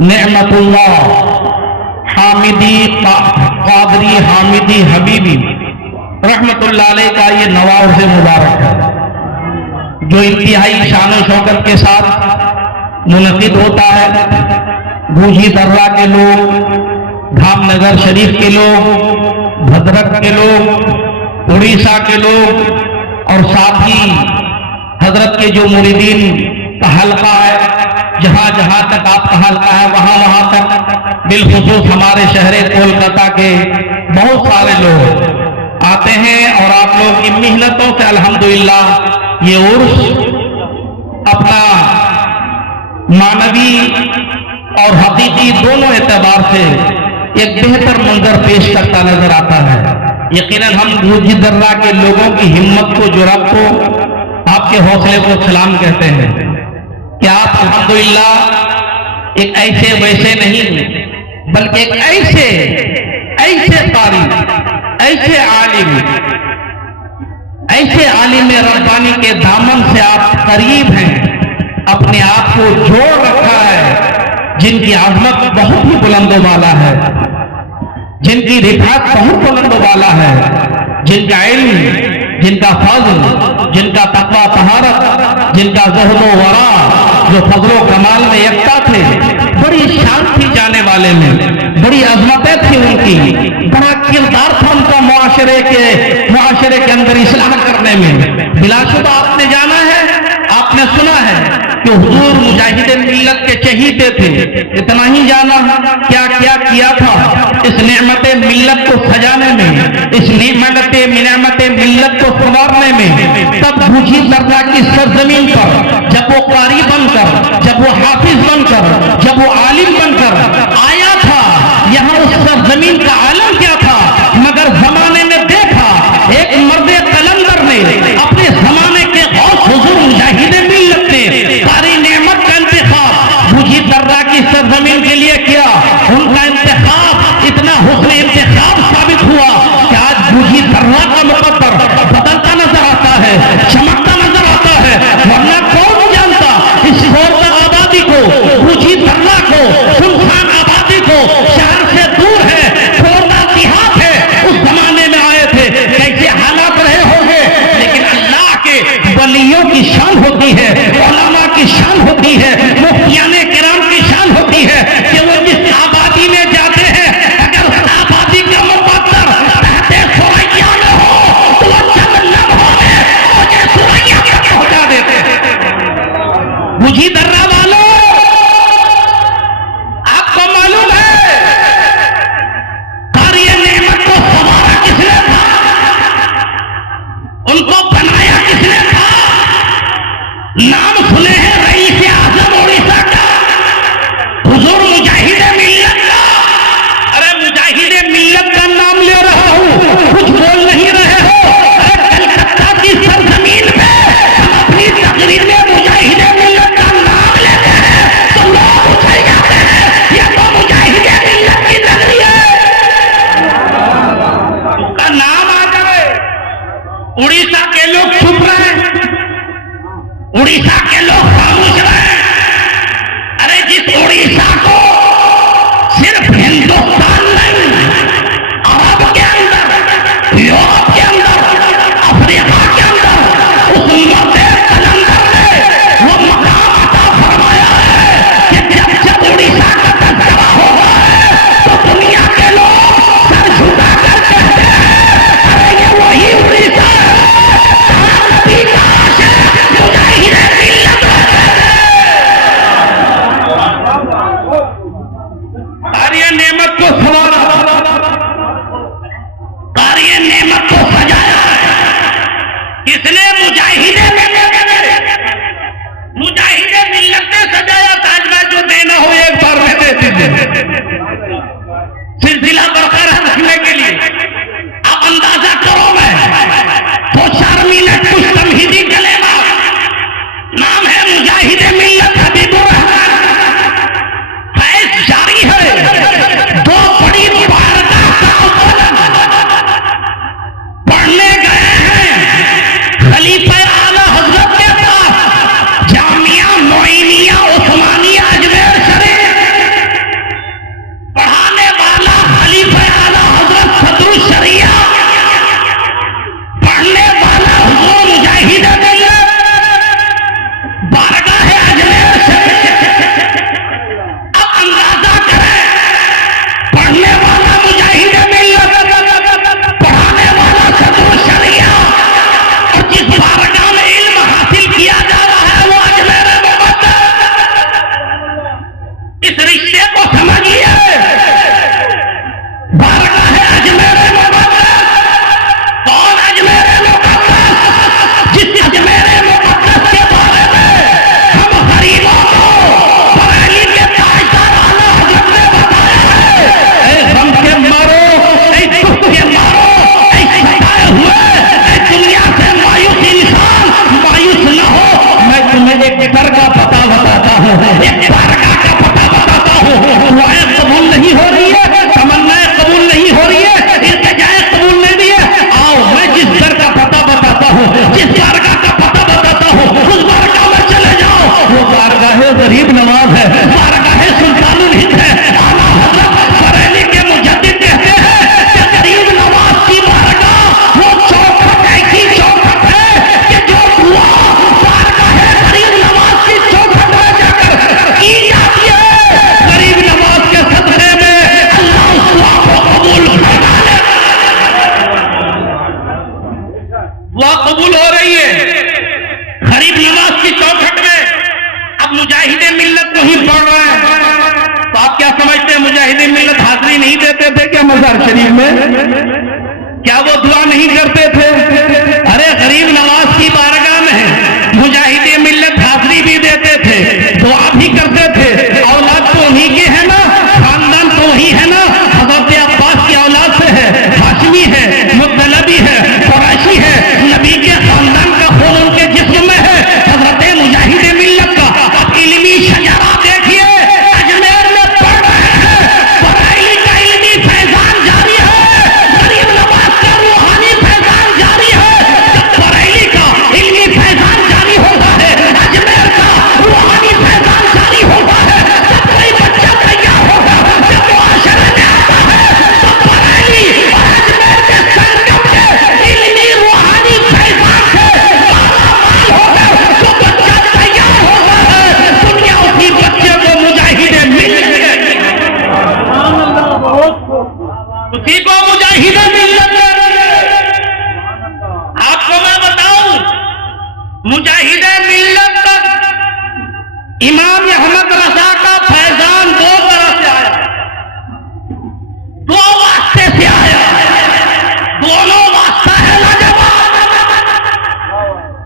नेमतुल्लाह हामिदी कादरी हामिदी हबीबी रहमतुल्लाह अलैह का ये नवाज़ मुबारक है, जो इंतहाई शान और शौकत के साथ मुनक़िद होता है। बूझी दर्रा के लोग, धामनगर शरीफ के लोग, भद्रक के लोग, उड़ीसा के लोग और साथ ही हजरत के जो मुरीदीन का हल्का है, जहां जहां तक आपका हल्का है वहां वहां तक, बिलखुसूस हमारे शहर कोलकाता के बहुत सारे लोग आते हैं और आप लोग की मेहनतों से अल्हम्दुलिल्लाह ये उर्स अपना मानवी और हकीकी दोनों एतबार से एक बेहतर मंजर पेश करता नजर आता है। यकीनन हम बूझी दर्रा के लोगों की हिम्मत को, जुर्रत को, आपके हौसले को सलाम कहते हैं कि आप अल्हम्दुलिल्लाह एक ऐसे वैसे नहीं, बल्कि एक ऐसे कारी, ऐसे आलिम रब्बानी के दामन से आप करीब हैं, अपने आप को जोड़ रखा है, जिनकी आज़मत बहुत ही बुलंदो वाला है, जिनकी रिफात बहुत बुलंदो वाला है, जिनका इल्म, जिनका फज़ल, जिनका तक़वा तहारत, जिनका ज़ुहद वरा, जो फज़लो कमाल में यकता थे, बड़ी शान थी जाने वाले में, बड़ी अज़मतें थी उनकी, बड़ा किरदार था उनका मुआशरे के अंदर इस्लाह करने में। बिलाशुबा आपने जाना है, आपने सुना है कि हुजूर मुजाहिद मिल्लत के चहीते थे। इतना ही जाना क्या क्या किया था इस नेमत मिल्लत को सजाने में, इस नेमत मिल्लत को संवारने में। तब बूझी दर्रा की सरजमीन पर जब वो कारी बनकर, जब वो हाफिज बनकर, जब वो आलिम बनकर आया था, यहाँ उस सरजमीन का आलम क्या था, मगर जमाने ने देखा एक मर्द कलंदर ने, अपने जमाने के गौस हुजूर मुजाहिद मिल्लत ने सारी नेमत का इंतखाब बूझी दर्रा की सरजमीन के लिए किया। उनका इंतखाब इतना हुस्न इंतखाब साबित हुआ कि आज बूझी दर्रा का मुकद्दर बदलता नजर आता है, चमकता नजर आता है। वरना कौन जानता इस छोड़कर आबादी को, बूझी दर्रा को, सुनसान आबादी को, शहर से दूर है, छोड़ना देहात है, उस जमाने में आए थे, कैसे हालात रहे होंगे। लेकिन अल्लाह के वलियों की शान होती है, उलमा की शान होती है, मुफ्तियाने किराम की शान होती है कि वो जिस आबादी में जाते हैं, अगर उस आबादी का मुकद्दर रहते सुरैया में हो तो वो चंद लम्हों में मुझे सुरैया तक पहुंचा देते हैं। बूझी दर्रा वालों, आपको मालूम है कार्य नेमत को संवारा किसने था, उनको बनाया किसने था। नाम सुने हैं रईस आज़म उड़ीसा का, हुजूर मुजाहिद मिल्लत का। अरे मुजाहिद मिल्लत का नाम ले रहा हूं, कुछ बोल नहीं रहे हो। अरे कलकत्ता की सरजमीन में हम अपनी तकरीर में मुजाहिद मिल्लत का नाम लेते हैं तो लोग उछल जाते हैं, ये तो मुजाहिद मिल्लत की नगरी है। उसका नाम आ जाए, उड़ीसा के लोग चुप रहे, उड़ीसा के लोग खामोश रहे। अरे जिस उड़ीसा को सिर्फ हिंदुस्तान नहीं, अरब के अंदर, यूरोप के अंदर, अफ्रीका के अंदर उस मर्द कलंदर ने वो मकाम अता फरमाया है कि जब जब उड़ीसा का तज़किरा होता है तो दुनिया के लोग सर झुका कर कहते हैं, अरे ये वही उड़ीसा है जहां नबी का आशिक मुजाहिद मिल्लत रहते हैं। कार्य नेमत को संवारा, कार्य नेमत को सजाया किसने? मुजाहिद मिल्लत ने सजाया। ताजमहल जो देना हो एक बार में दे दीजिए, सिलसिला बरकरार रखने के लिए। आप अंदाजा करो, मैं 2-4 मिनट कुछ तमहीदी कलेमा, नाम है मुजाहिद मिल्लत हबीबुर रहमान, फैज जारी है। 2 बड़ी मुबारकात का अव्वलन पढ़ने गए हैं खलीफा आला हजरत के पास, जामिया मोइनिया उस्मानिया अजमेर शरीफ। मुजाहिदीन मिल्लत हाजिरी नहीं देते थे क्या मजार शरीफ में? क्या वो दुआ नहीं करते थे? अरे गरीब नवाज की बारगाह में मुजाहिदीन मिल्लत हाजिरी भी देते थे, दुआ भी करते थे। औलाद तो उन्हीं की है ना, खानदान तो वही है ना, हजरत अब्बास की औलाद से है, हाशमी है, मुत्तलबी है, कुरैशी है, नबी के खानदान का खून उनके जिस्म में है, हजरत मुजाहिदीन मिल्लत का। अब इल्मी शजारा देखिए, अजमेर में पढ़ रहे हैं, बरेली का इल्मी फैजान जारी है, गरीब नवाज का रूहानी फैजान जारी है। जब बरेली का इल्मी फैजान जारी होता है, अजमेर का रूहानी फैजान जारी होता है, जब कोई बच्चा तैयार होगा, जब वो आशरे में आता है, तो बरेली और अजमेर के संगम के इल्मी रूहानी फैजान से मालामाल होकर जो बच्चा तैयार होता है, दुनिया उसी बच्चे को मुजाहिदीन मिल्लत कहती है। उसी को मुजाहिदीन मिल्लत कहती है। आपको मैं बताऊं, मुजाहिदीन मिल्लत तक इमाम अहमद रजा का फैजान दो तरह से आया, दो वास्ते से आया, दोनों वास्ता है लाजवाब।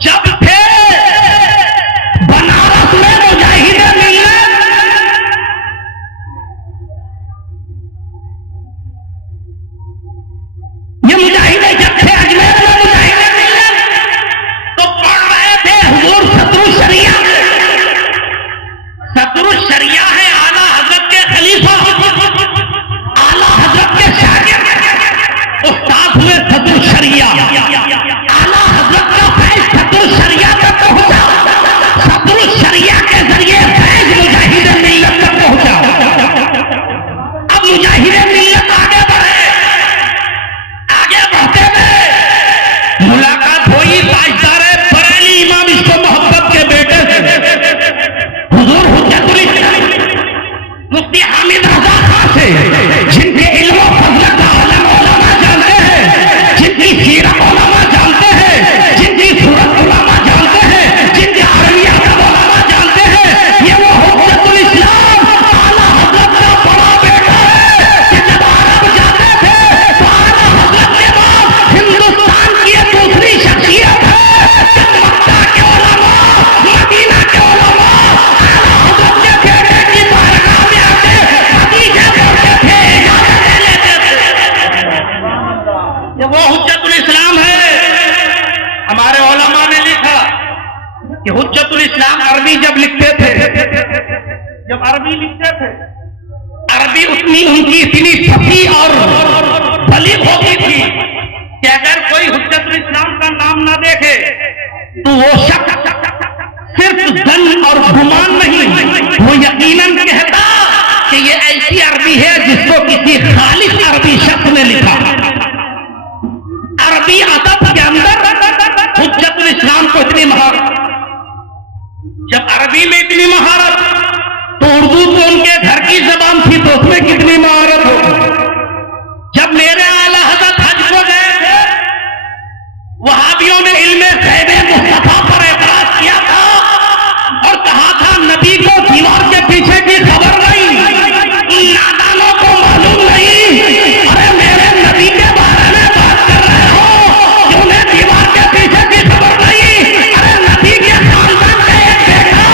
जब थे बनारस में मुजाहिदीन मिल्लत, ये मुजाहिदीन जब थे अजमेर में मुजाहिदीन मिल्लत, तो पढ़ रहे थे हुजूर सतरुल शरिया। सतरुल शरिया है आला हजरत के खलीफा, आला हजरत के शागिर्द, उस्ताद हुए सतरुल शरिया। आला हजरत का फैज सतरुल शरिया तक पहुंचा, सतरुल शरिया के जरिए फैज मुजाहिदीन मिल्लत तक पहुंचा। अब मुजाहिदीन मिल्लत आगे बढ़े, आगे बढ़ते गए, मुलाकात हुई ताजदार बरेली इमाम इश्क मोहब्बत के बेटे से, हुजूर हुज्जतुल इस्लाम मुफ्ती हामिद रजा खां से, जिनके इल्म और फज़ल का आलम उलमा जानते हैं, जिनकी सीरत उलमा जानते हैं, जिनकी सूरत उलमा जानते हैं, जिनके अरबी अदब उलमा जानते हैं। ये वो हुज्जतुल इस्लाम आला हजरत का बड़ा बेटा है कि जब अरब जाते थे तो आला हजरत के बाद हिंदुस्तान की ये दूसरी शख्सियत है। जब मक्का के उलमा, मदीना के उलमा आला हजरत के बेटे की बारगाह में आते हदीसें पढ़ते थे, इजाजत ले लेते थे। ये वो हुज्जतुल इस्लाम है। हमारे उलमा ने लिखा कि हुज्जतुल इस्लाम अरबी जब लिखते थे, जब अरबी लिखते थे, अरबी उतनी उनकी इतनी फसी और बलीग हो गई थी कि अगर कोई हुज्जतुल इस्लाम का नाम ना देखे तो वो शख्स सिर्फ जन और गुमान नहीं, वो यकीनन कहता कि ये ऐसी अरबी है जिसको किसी खालिस अरबी शख्स ने लिखा। अरबी अदब के अंदर हुज्जतुल इस्लाम को इतनी महारत, जब अरबी में इतनी महारत तो उर्दू तो उनके घर की जबान थी, तो उसमें कितनी महारत हो। जब मेरे आला हजरत हज को गए थे, वहाबियों ने इल्मे ग़ैब मुस्तफा पर एतराज किया था और कहा था नबी को दीवार के पीछे की खबर नहीं, नादानों को मालूम नहीं। अरे मेरे नबी के बारे में बात कर रहे हो कि उन्हें दीवार के पीछे की खबर नहीं। अरे नबी के खानदान का एक बेटा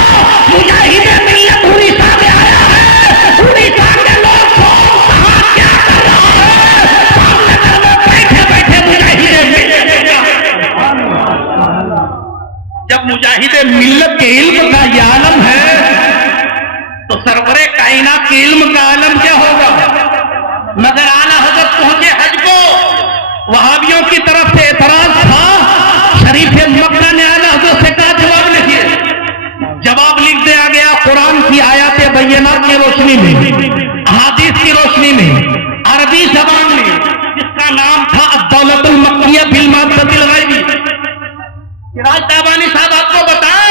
मुजाहिदीन मिल्लत उड़ीसा में आया है, उड़ीसा के लोग कहाँ क्या कर रहा है, सामने घर में बैठे बैठे मुजाहिदीन मिल्लत। जब मुजाहिदीन मिल्लत के इल्म का ये आलम है तो सरवरे कायनात के इल्म का आलम क्या होगा। मगर आला हजरत पहुंचे हज को, वहाबियों की तरफ से एतराज था, शरीफ मक्का ने आला हजरत से कहा जवाब लिखिए। जवाब लिख दिया गया कुरान की आयत बय्यनात की रोशनी में, अहादीस की रोशनी में, अरबी जबान में, जिसका नाम था अद-दौलतुल मक्किया फिल माद्दतिल ग़ैबी। राज ताबानी साहब आपको बताए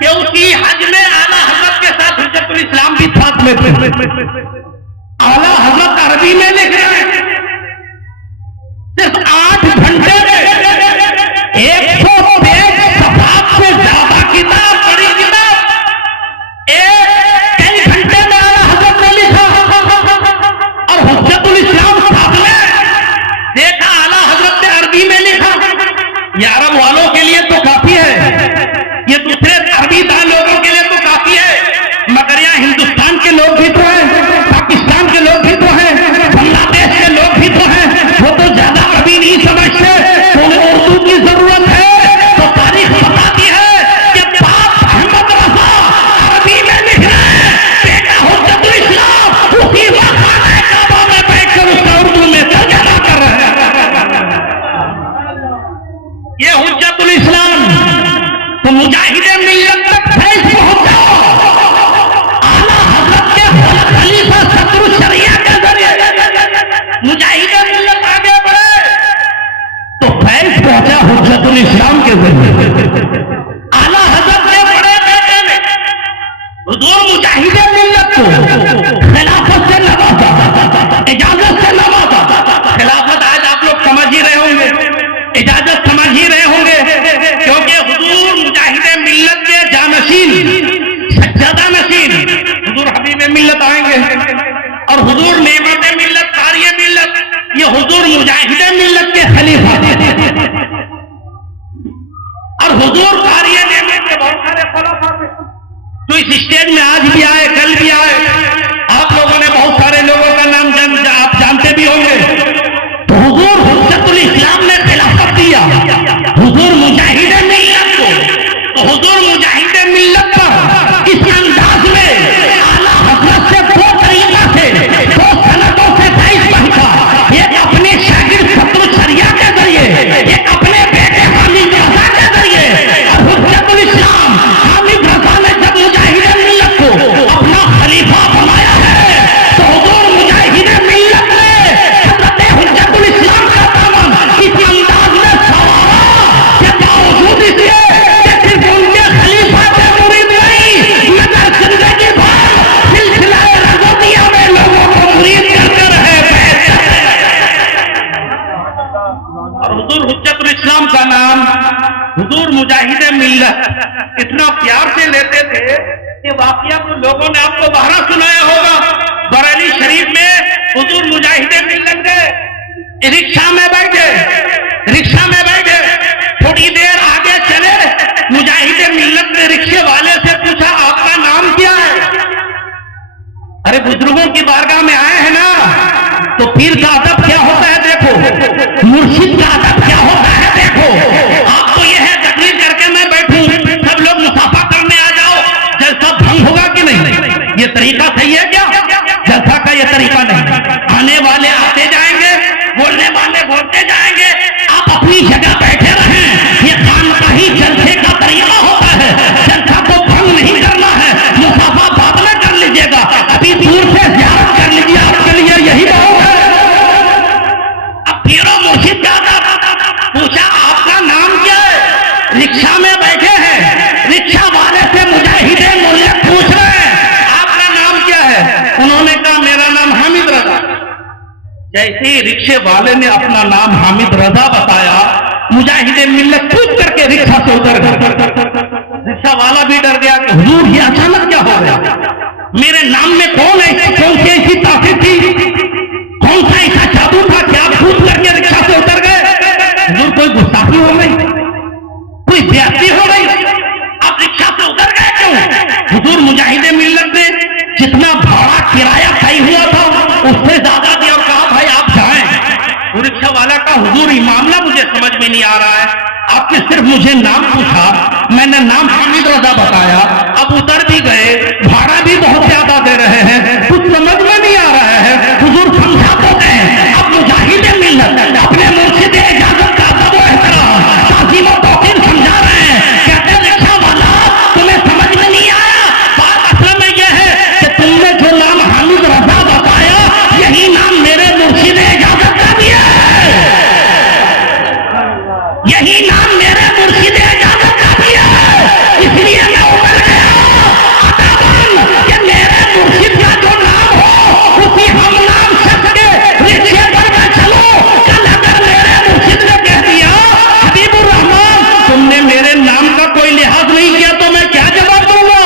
कि उसी हज में आला हजरत के साथ हुज्जतुल इस्लाम भी साथ में थे। आला हजरत अरबी में लिख रहे हैं, सिर्फ 8 घंटे में 123 सफ़हात से ज्यादा किताब, बड़ी किताब, कई घंटे में आला हजरत ने लिखा। के जरिए आला हजरत के बड़े बेटे ने हुजूर मुजाहिदे मिल्लत को खिलाफत से नवाजा, इजाजत से नवाजा। खिलाफत आज आप लोग समझ ही रहे होंगे, इजाजत समझ ही रहे होंगे, क्योंकि हुजूर मुजाहिदे मिल्लत के जानशीन, सज्जादा नशीन हुजूर हबीब मिल्लत आएंगे और हुजूर नेमत मिल्लत, कार्य मिल्लत, ये हुजूर मुजाहिदे मिल्लत के खलीफा और हुजूर कार्य नेमत के बहुत सारे खलीफा जो इस स्टेज में आज भी आए, कल भी आए। आप लोगों ने बहुत सारे लोगों का नाम आप जानते भी होंगे। तो हुजूर हुज्जतुल इस्लाम ने खिलाफत दिया हुजूर मुजाहिदे मिल्लत को, तो हुजूर मुजाहिदे मिल्लत पर इस अंदाज में आला हजरत से दो तरीका से, दो सनतों से फैज पहुंचा। एक अपने शागिर्द फतुल शरिया के जरिए, एक अपने बेटे हामिद रजा के जरिए। और हुज्जतुल इस्लाम हामिद रजा ने जब मुजाहिदे मिल्लत को अपना खलीफा बनाया है, तो हुजूर मुजाहिदे मिल्लत ने हजरत हुज्जतुल इस्लाम का दामन इस अंदाज में संवारा कि बावजूद इसके कि सिर्फ उनके खलीफा के मुरीद नहीं, मगर जिंदगी भर सिलसिला रज़िया में लोगों को मुरीद करते रहे। और हुजूर हुज्जतुल इस्लाम का नाम हुजूर मुजाहिदे मिल्लत इतना प्यार से लेते थे कि वाकया तो लोगों ने आपको बहरा सुनाया होगा। बरेली शरीफ में हुजूर मुजाहिदे मिल्लत गए, रिक्शा में बैठे, रिक्शा में बैठे, थोड़ी देर आगे चले, मुजाहिदे मिल्लत ने रिक्शे वाले से पूछा आपका नाम क्या है? अरे बुजुर्गों की बारगाह में आए हैं ना, तो पीर का अदब क्या होता है देखो, मुर्शिद का अदब क्या होता है देखो। आपको यह है तकलीफ करके मैं बैठूं, सब लोग मुसाफा करने आ जाओ, जलसा भंग होगा कि नहीं? ये तरीका सही है क्या? जलसा का ये तरीका नहीं। आने वाले आते जाएंगे, बोलने वाले बोलते जाएंगे, आप अपनी जगह बैठे रहें। ये खानकाही जलसे का तरीका होता है, जलसा को भंग नहीं करना है। मुसाफा बाद में कर लीजिएगा, अभी दूर से ज़ियारत कर लीजिए, आपके लिए यही बहुत है। अब पीरो मुर्शिद का पूछा आपका नाम क्या है? रिक्शा में बैठे हैं, रिक्शा वाले से मुजाहिदे मिल्लत पूछ रहे हैं आपका नाम क्या है? उन्होंने कहा मेरा नाम हामिद रजा। जैसे ही रिक्शे वाले ने अपना नाम हामिद रजा बताया, मुजाहिदे मिल्लत कूद करके रिक्शा से उतर गया। रिक्शा वाला भी डर गया कि हुजूर ये अचानक क्या हो गया? मेरे नाम में कौन सी ऐसी ताकत थी, कौन सा ऐसा जादू था कि आप कूद करके रिक्शा से उतर गए? हुजूर कोई गुस्ताखी हो गई, कोई बेइज्जती हो गई, आप रिक्शा से उतर गए क्यों? हुजूर मुजाहिदे मिल्लत ने जितना भाड़ा किराया तय हुआ था उससे ज्यादा दिया और कहा भाई आप जाएं। वो रिक्शा वाला का हुजूर ये मामला मुझे समझ में नहीं आ रहा है, आपने सिर्फ मुझे नाम पूछा, मैंने नाम हामिद रजा बताया, अब उतर भी गए, भाड़ा भी बहुत ज्यादा दे रहे हैं, कुछ समझ में नहीं आ रहा है। हुजूर समझा तो दें, अब मुजाहिदे मिल्लत अपने मुर्शिद इजाजत का अदब व एहतराम, ताज़ीम व तौक़ीर समझा रहे हैं। कहते रिक्शा वाला तुम्हें समझ में नहीं आया, बात असल में यह है कि तुमने जो नाम हामिद रजा बताया यही नाम मेरे मुर्शिद इजाजत का भी है, यही नाम मेरे मुर्शिद इजाजत का भी है। इसलिए मैं उतर गया अदबन कि मेरे मुर्शिद का जो नाम हो उसी हम नाम शख्स के रिक्शे पर मैं चलूं। कल अगर मेरे मुर्शिद ने कह दिया हबीबुर रहमान तुमने मेरे नाम का कोई लिहाज नहीं किया, तो मैं क्या जवाब दूंगा?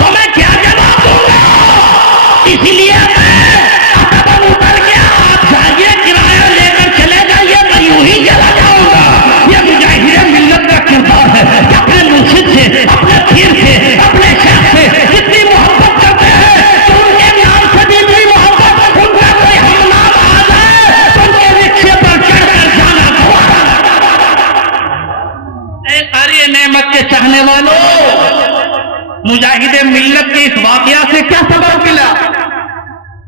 तो मैं क्या जवाब दूंगा? इसलिए मैं अदबन उतर गया। आप जाइए, किराया लेकर चले जाइए, मैं यूं ही चला जाऊंगा। ये मुजाहिदे मिल्लत का किरदार है कि अपने मुर्शिद से, अपने पीर से, अपने शेख से जितनी मोहब्बत करते हैं तो उनके नाम से भी इतनी मोहब्बत, उनका कोई हम नाम आ जाए तो उनके रिक्शे पर चढ़कर जाना गवारा। अरे नेमत के चाहने वालों, मुजाहिदे मिल्लत के इस वाकया से क्या सबक मिला?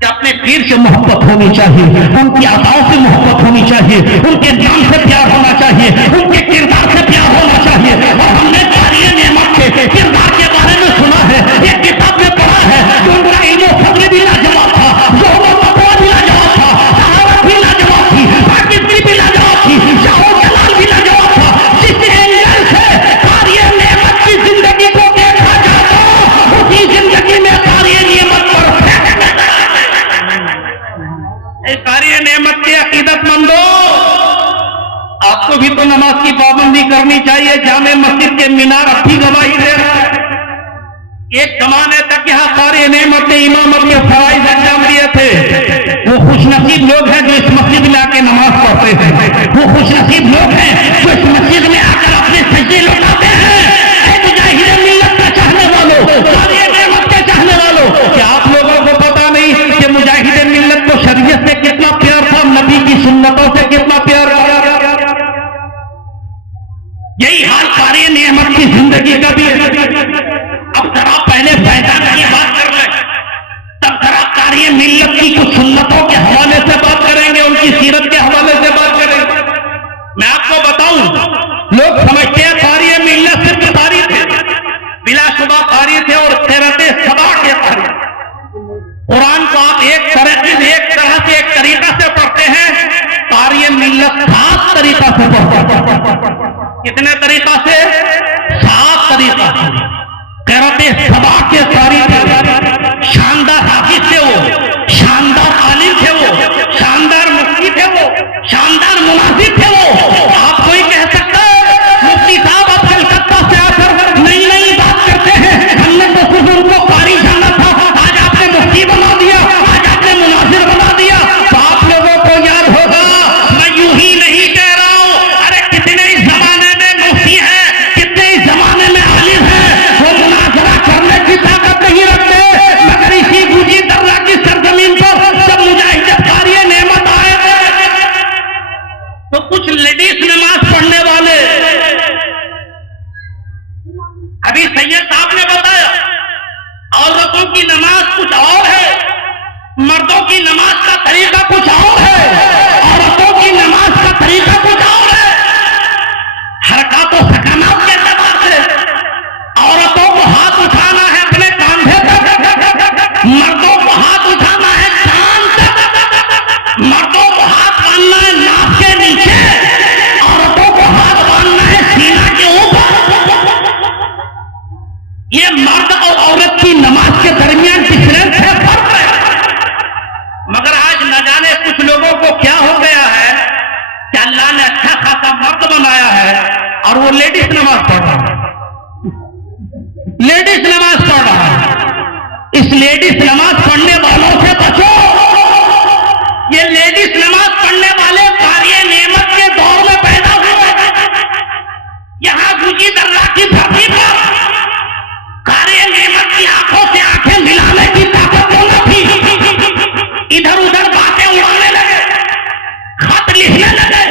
कि अपने पीर से मोहब्बत होनी चाहिए, उनकी अदाओं से मोहब्बत होनी चाहिए, उनके नाम से प्यार होना चाहिए, उनके किरदार से प्यार होना चाहिए। और हमने कार्य नेमत के किरदार के बारे में सुना है, एक किताब में पढ़ा है कि उनका इल्म फज़्ल भी लाजवाब था, ज़ुहद व तक़वा भी लाजवाब था, शहादत भी लाजवाब थी, पाकिस्तानी भी लाजवाब थी, शाह जलाल भी लाजवाब नमाज की पाबंदी करनी चाहिए। जामे मस्जिद के मीनार अब भी गवाही दे रहा है। एक जमाने तक यहाँ सारे नेमत ने इमामत के फराइज अंजाम दिए थे। वो खुशनसीब लोग हैं जो इस मस्जिद में आके नमाज पढ़ते हैं। वो खुशनसीब लोग हैं जो इस मस्जिद में आकर अपने सज्जे लौटाते हैं। मुजाहिद मिल्लत का चाहने वालों, सारे नेमत के चाहने वालों, क्या आप लोगों को पता नहीं कि मुजाहिद मिल्लत को शरीयत से कितना प्यार था, नबी की सुन्नतों से कितना प्यार था? यही हाल सारे नेमत की जिंदगी का भी है। अब जरा पहले फैजान की बात कर रहे, तब जरा कार्य मिल्लत की कुछ सुन्नतों के हवाले से बात करेंगे, उनकी सीरत के हवाले से बात करेंगे। मैं आपको बताऊं, लोग समझते हैं कार्य मिल्लत सिर्फ कारी थे, बिलाशुबा कारी थे और सीरत सबा के कारी। कुरान को आप एक तरह से एक तरीका से पढ़ते हैं, कार्य मिल्लत 7 तरीका से पढ़ते। कितने तरीका से? 7 तरीका से। करते सबा के कारी थे, शानदार हाफिज थे वो, शानदार आलिम थे वो, शानदार मुफ्ती थे वो, शानदार मुनाजिर थे वो। आप कोई कह सकता है मुफ्ती साहब आप कलकत्ता से आकर नई नई बात करते हैं, हमने तो सिर्फ उनको कारी जाना था, आज आपने मुफ्ती बना दिया, आज आपने मुनाजिर बना दिया। तो आप लोगों को याद होगा, मैं यूं ही नहीं कह रहा हूं, अरे कितने ही जमाने में मुफ्ती है, कितने ही जमाने में आलिम है, करने की ताकत नहीं रखते, मगर इसी गुजी दर्रा की सरजमीन पर जब मुजाहिद कार्य नेमत आए तो कुछ लेडीज नमाज पढ़ने वाले, अभी सैयद साहब ने बताया, औरतों की नमाज कुछ और है, मर्दों की नमाज का तरीका कुछ और है, औरतों की नमाज का तरीका कुछ और है। हरकतों सकनात के एतबार से औरतों को हाथ उठाना है अपने कांधे तक, मर्दों को हाथ उठाना है कान तक, मर्दों को हाथ बांधना है नाक के नीचे, औरतों को हाथ बांधना है सीना के ऊपर। ये मर्द और औरत की नमाज के दरमियान डिफरेंस है, फर्क है। मगर आज न जाने कुछ लोगों को क्या हो गया है कि अल्लाह ने अच्छा खासा मर्द बनाया है और वो लेडीज नमाज पढ़ रहा है, लेडीज नमाज पढ़ रहा है। इस लेडीज नमाज पढ़ने वालों से बचो। ये लेडीज नमाज पढ़ने वाले कार्य नेमत के दौर में पैदा हुए। यहां गुजी दर्रा की धरती पर कार्य नेमत की आंखों से आंखें मिलाने की ताकत होना थी। इधर उधर बातें उड़ाने लगे, खत लिखने लगे।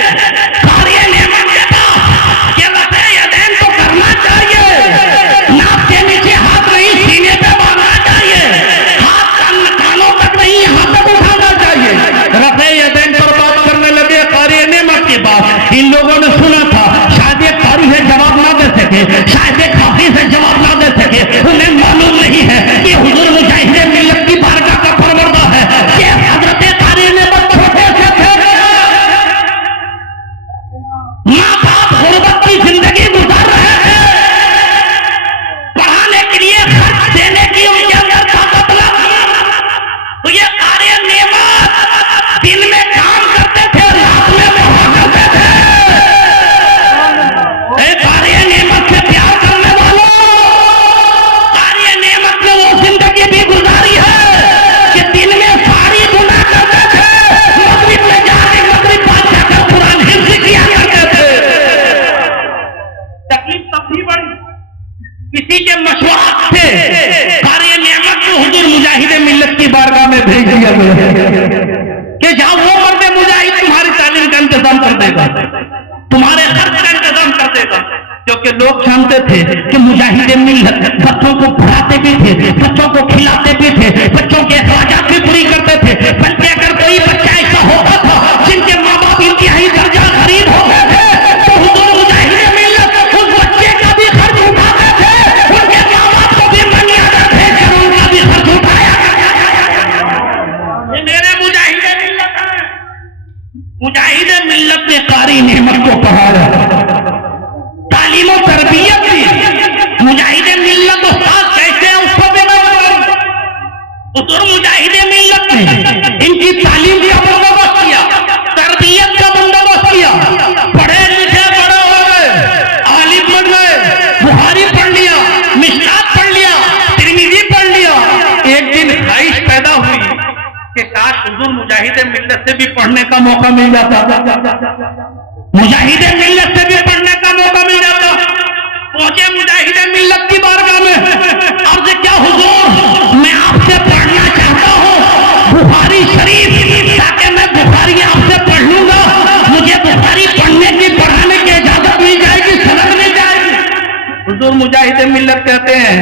कार्य नेमत के पास ये वैसे यदेन तो करना चाहिए, नाक के नीचे हाथ नहीं सीने पे बांधना चाहिए, हाथ कानों तक नहीं यहाँ तक उठाना चाहिए। रफ़े यदैन पर बात करने लगे कार्य नेमत के बाद। इन लोगों ने सुना था शायद एक कारी है जवाब ना दे सके, शायद एक हाफिज है जवाब ना दे सके, उन्हें मालूम नहीं है कि हुजूर मुजाहिद मिल्लत की बारगाह का परवरदा है कि हजरत कार्य नेमत छोटे से थे, माँ बाप गुर्बत की जिंदगी गुजार रहे थे, पढ़ाने के लिए खर्च देने की उनके अंदर ताकत न थी। तो ये कार्य नेमत दिन में काम करते थे, रात में पढ़ा करते थे। कार्य नेमत से प्यार करने वालों, कार्य नेमत ने वो जिंदगी भी गुजारी है कि दिन में सारी गुनाह करते थे, मगरिब में जाके मगरिब बात जाकर कुरान हिफ्ज़ किया करते थे। तकलीफ तब भी बढ़ी, किसी के मशवरात से कार्य नेमत को हुजूर मुजाहिद मिल्लत की बारगाह में भेज दिया गया कि जाओ वो मर्द मुजाहिद तुम्हारी तालीम का इंतजाम कर देगा, तुम्हारे खर्च का इंतजाम कर देगा। क्योंकि लोग जानते थे कि मुजाहिद मिल्लत बच्चों को पढ़ाते भी थे, बच्चों को खिलाते भी थे, बच्चों के अखराजात भी पूरी करते थे। बल्कि अगर कोई बच्चा ऐसा होता था जिनके माँ बाप इंतहाई दर्जा गरीब हो गए थे तो हुजूर मुजाहिद मिल्लत उस बच्चे का भी खर्च उठाते थे, उनके माँ बाप को भी मनियादा भेजकर उनका भी खर्च उठाया। ये मेरे मुजाहिद मिल्लत है। मुजाहिद मिल्लत ने कारी नेमत को पढ़ाया, तालीम और तरबियत दी। मुजाहिद मिल्लत उस्ताद कैसे है उस पर भी मैं बताऊं। हुजूर मुजाहिद मिल्लत ने इनकी तालीम का बंदोबस्त किया, तरबियत का बंदोबस्त किया। पढ़े लिखे बड़े हुजूर मुजाहिदे मिल्लत से भी पढ़ने का मौका मिल जाता, मुजाहिदे मिल्लत से भी पढ़ने का मौका मिल जाता। पहुंचे मुजाहिदे मिल्लत की बारगाह में, अर्ज़ क्या हुजूर मैं आपसे पढ़ना चाहता हूँ बुखारी शरीफ, ताकि मैं बुखारी आपसे पढ़ लूंगा, मुझे बुखारी पढ़ने की पढ़ाने की इजाजत मिल जाएगी, सनद मिल जाएगी। हुजूर मुजाहिदे मिल्लत कहते हैं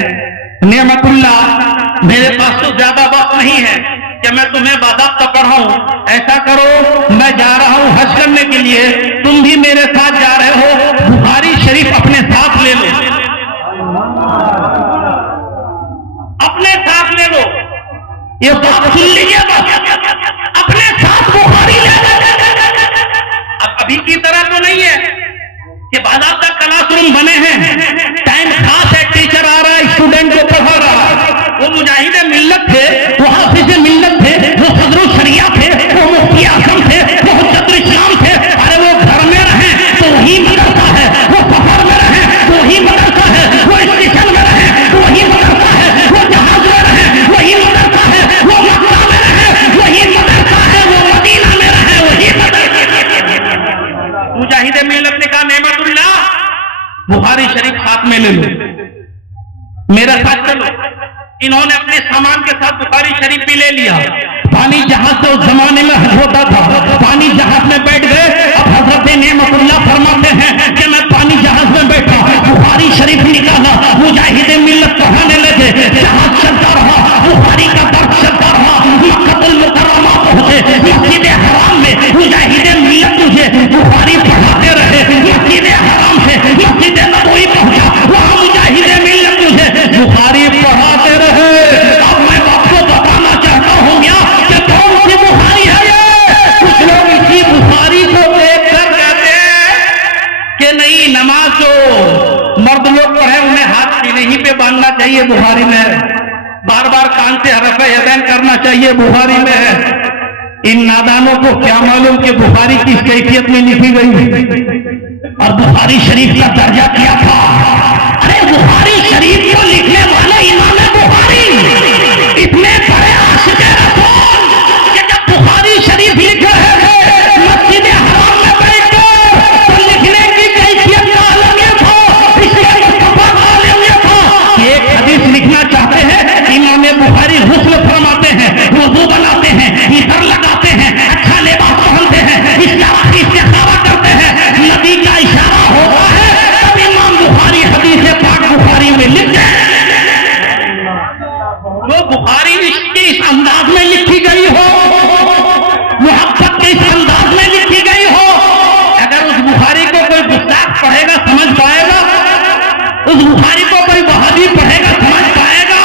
नेमतुल्लाह मेरे पास तो ज्यादा वक्त नहीं है कि मैं तुम्हें बाज़ाब्ता पढ़ाऊं, ऐसा करो मैं जा रहा हूं हज करने के लिए, तुम भी मेरे साथ जा रहे हो, बुखारी शरीफ अपने साथ ले लो, अपने साथ ले लो। ये बात सुन लीजिए, अपने साथ बुखारी ले लो। अब अभी की तरह तो नहीं है कि बाज़ाब्ता क्लासरूम बने हैं, टाइम खास है, टीचर आ रहा है स्टूडेंट को पढ़ा रहा है। वो मुजाहिदे मिल्लत थे, वो हाफिज़े मिल्लत थे, वो सदरुल शरिया थे, वो मुफ्ती आज़म थे, वो हुज्जतुल इस्लाम थे। अरे वो घर में रहे तो वही मदरसा है, वो सफर में रहे तो वही मदरसा है, वो स्टेशन में रहे तो वही मदरसा है, वो जहाज में रहे वही मदरसा है, वो मक्का में रहे वही मदरसा है, वो मदीना में रहे वही मदरसा। मुजाहिदे मिल्लत ने कहा नेमतुल्लाह बुखारी शरीफ साथ में ले लो, मेरा साथ चलो। इन्होंने अपने सामान के साथ बुखारी शरीफ भी ले लिया। पानी जहाज से उस जमाने में हज होता था, पानी जहाज में बैठ गए। अब हजरत नेमतुल्लाह फरमाते हैं कि मैं पानी जहाज में बैठा, बुखारी शरीफ निकाला, मुजाहिदे मिल्लत पढ़ाने लगे, जहाज चलता रहा, बुखारी का दर्द चलता रहा। मक्कातुल मुकर्रमा पहुंचे, मस्जिद हराम में मुजाहिदे मिल्लत मुझे बुखारी पढ़ाते रहे। मस्जिद हराम से मस्जिद नबवी पहुंचा, वहां मुजाहिदे मिल्लत मुझे बुखारी पढ़ाते रहे। अब मैं आपको बताना चाहता हूं कि कौन सी बुखारी है ये। कुछ लोग इसी बुखारी को देखकर कहते हैं कि नहीं, नमाज जो मर्द लोग पढ़े उन्हें हाथ सीने ही पे बांधना चाहिए, बुखारी में है। बार बार कान से हरफ यदैन करना चाहिए, बुखारी में है। इन नादानों को क्या मालूम कि बुखारी किस कैफियत में लिखी गई और बुखारी शरीफ का दर्जा क्या था। अरे बुखारी शरीफ को लिखने वाले इमाम बुखारी इतने बड़े आशिक़े रसूल कि जब बुखारी शरीफ लिख रहे थे मस्जिद हराम में बैठकर, तो लिखने की कैफियत का आलम यह था, इसके मुस्तफा का आलम यह था कि एक हदीस लिखना चाहते हैं, इमाम बुखारी गुस्ल फरमाते हैं, वुज़ू बनाते हैं, इतर लगाते हैं, अच्छा लिबास पहनते हैं, इस्तिखारा करते हैं, नबी का इशारा होता है तब इमाम बुखारी हदीस पाक बुखारी में लिखते हैं। वो बुखारी के इस अंदाज में लिखी गई हो, मुहब्बत के इस अंदाज में लिखी गई हो, अगर उस बुखारी को कोई गुस्ताख पढ़ेगा समझ पाएगा? उस बुखारी को कोई वहाबी पढ़ेगा समझ पाएगा?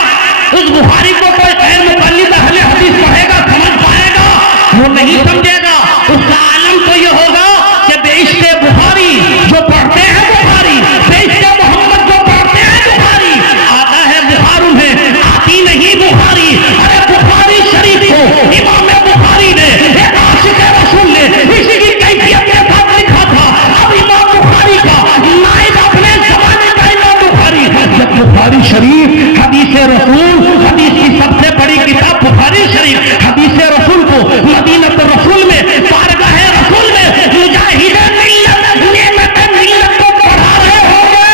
उस बुखारी को कोई गैर मुक़ल्लिद अहले हदीस पढ़ेगा समझ पाएगा? वो नहीं समझेगा। उसका आलम तो ये होगा कि बेइश्क़े बुखारी जो पढ़ते हैं बुखारी, बेइश्क़े मोहम्मद जो पढ़ते हैं बुखारी, आता है बुखार उन्हें, आती नहीं बुखारी। अरे बुखारी शरीफ को इमाम बुखारी ने, एक आशिक़े रसूल ने इसी की कैफियत के साथ लिखा था। अब इमाम बुखारी का नाइब अपने ज़माने का इमाम बुखारी, जब बुखारी शरीफ हदीस रसूल, हदीस की सबसे बड़ी किताब बुखारी शरीफ, हदीस रसूल को मदीनत रसूल में, बारगाह रसूल में मुजाहिदे मिल्लत नेमते मिल्लत को पढ़ा रहे होंगे,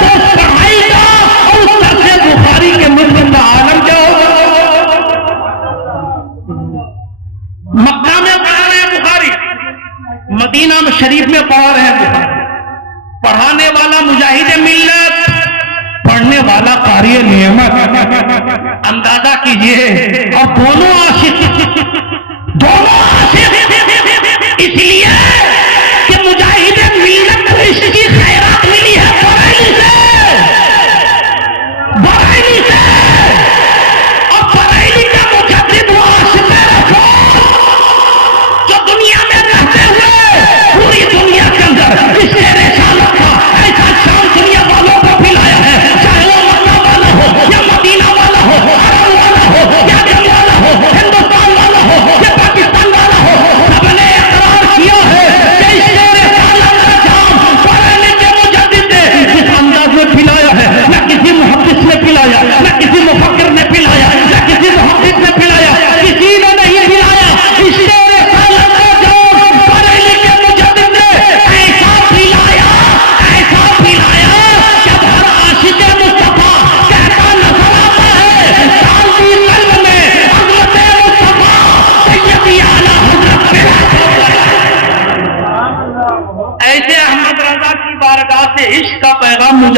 तो उस पढ़ाई का और उस तरह बुखारी के मुल्क का आलम क्या होगा? मक्का में पढ़ा रहे हैं बुखारी, मदीना में शरीफ में पढ़ा रहे हैं बुखारी। पढ़ाने वाला मुजाहिदे मिल्लत, पढ़ने वाला कारी नेमत। अंदाजा कीजिए। और दोनों आशिक इसलिए कि मुजाहिदे मिल्लत को इसकी खैरात मिली है बरेली से, बरेली से। और बरेली का मुजद्दिद वो आशिक़े रसूल जो दुनिया में रहते हुए पूरी दुनिया के अंदर इसने रिसालत का ऐसा शान दुनिया वालों को पिलाया है, चाहे वो मक्का वाला हो या मदीना वाला हो, अरब वाला हो या जम वाला हो, हिंदुस्तान वाला हो या पाकिस्तान वाला हो,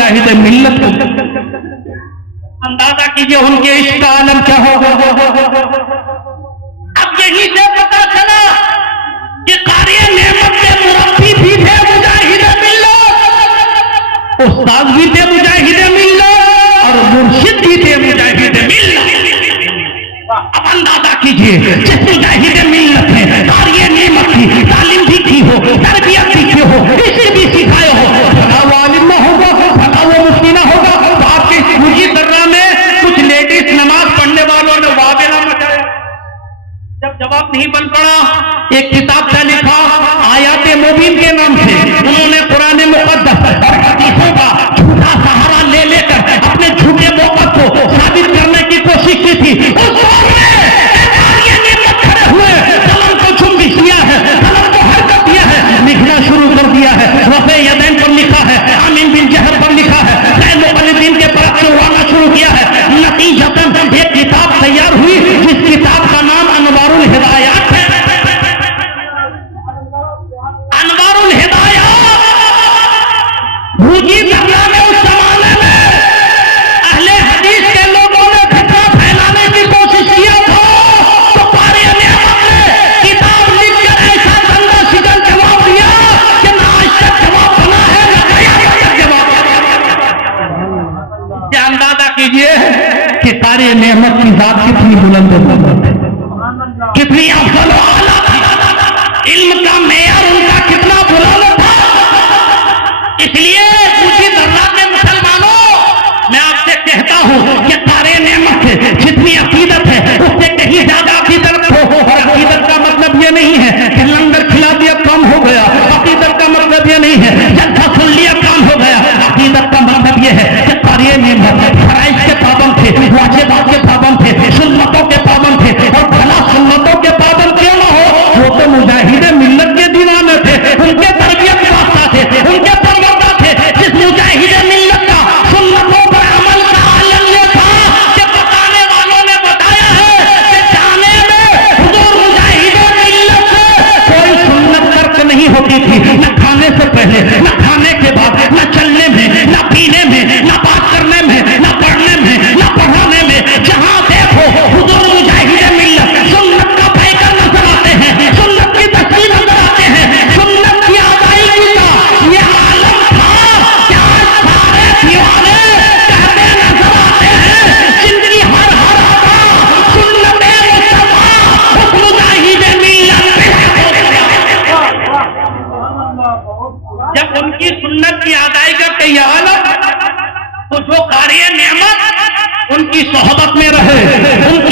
मुजाहिद मिल्लत हो। अंदाजा कीजिए उनके इश्क का आलम क्या होगा। अब यही से पता चला कि कारी नेमत के मुरब्बी भी थे मुजाहिद मिल्लत, उस्ताद भी थे मुजाहिद मिल्लत और मुर्शिद भी थे मुजाहिद मिल्लत। अब अंदाजा कीजिए जिस मुजाहिद मिल्लत है कारी नेमत की तालीम भी की हो, तरबियत भी की हो, इसे भी सिखाए हो, भला वो आलिम ना होगा, भला वो मुफ्ती ना होगा। तो आपके मुझी दर्रा में कुछ लेडीज नमाज पढ़ने वालों ने वावेला मचाया। जब जवाब नहीं बन पड़ा, एक किताब का लिखा आयाते मुबीन के नाम से उन्होंने कुरान मुक़द्दस और हदीसों का झूठा सहारा ले लेकर अपने झूठे मौक़िफ़ को साबित करने की कोशिश की थी। उस दौर में ये नियत खड़े हुए कलम को चुंबिश दिया है, कलम को हरकत दिया है, लिखना शुरू कर दिया है। रफ़े यदैन पर लिखा है, आमीन बिन जहर पर लिखा है, मुक़ल्लिदीन के परख से उड़ाना शुरू किया है। नतीजतन एक किताब तैयार हुई जिस किताब का नाम अनवारुल हिदायत है। अनवारुल हिदायत भूजी दर्रा में उस जमाने में अहले हदीस के लोगों ने फितना फैलाने की कोशिश किया था, तो कारी नेमत ने किताब लिखकर ऐसा गंदा शिकन जवाब दिया कि ना आज तक जवाब बना है ना कयामत तक जवाब। क्या अंदाजा कीजिए कि कारी नेमत की जात कितनी बुलंद है, कितनी अफजल व आला थी, इल्म का मेयार उनका कितना बुलंद था। इसलिए मुझे दर्रा के मुसलमानों, मैं आपसे कहता हूं कि कारी नेमत है जितनी अकीदत है उससे कहीं ज्यादा अकीदत हो। और अकीदत का मतलब ये नहीं है कि लंगर खिला दिया काम हो गया, अकीदत का मतलब ये नहीं है जलसा सुन लिया काम हो गया। अकीदत का मतलब ये है कि कारी नेमत फराइज के पाबंद थे, वाजिबात के पाबंद थे, सुन्नतों के पाबंद थे। और भला सुन्नतों के पाबंद क्यों ना हो, वो तो मुजाहिद मिल्लत के दीवाने थे, उनके तरबियत याफ्ता थे, उनके परवरदा थे। जिस मुजाहिद मिल्लत का सुन्नतों पर अमल का आलम ये था कि बताने वालों ने बताया है कि जाने में हुजूर मुजाहिद मिल्लत से कोई सुन्नत तर्क नहीं होती थी, न खाने से पहले, न खाने के बाद, न चलने में, न पीने में, न बात करने में, न पढ़ने में, न पढ़ाने में। जहां देखो हुजूर मुजाहिद मिल्लत सुन्नत का पैकर नजर आते हैं, सुन्नत की तस्वीर नजर आते हैं, सुन्नत की अदायगी का ये आलम था कि आज सारे दीवाने कहते नजर आते हैं जिनकी हर हर अदा सुन्नत मुस्तफा उस मुजाहिद मिल्लत पे। जब उनकी सुन्नत की अदायगी का ये आलम, तो जो कारी नेमत उनकी सोहबत में रहे, उनके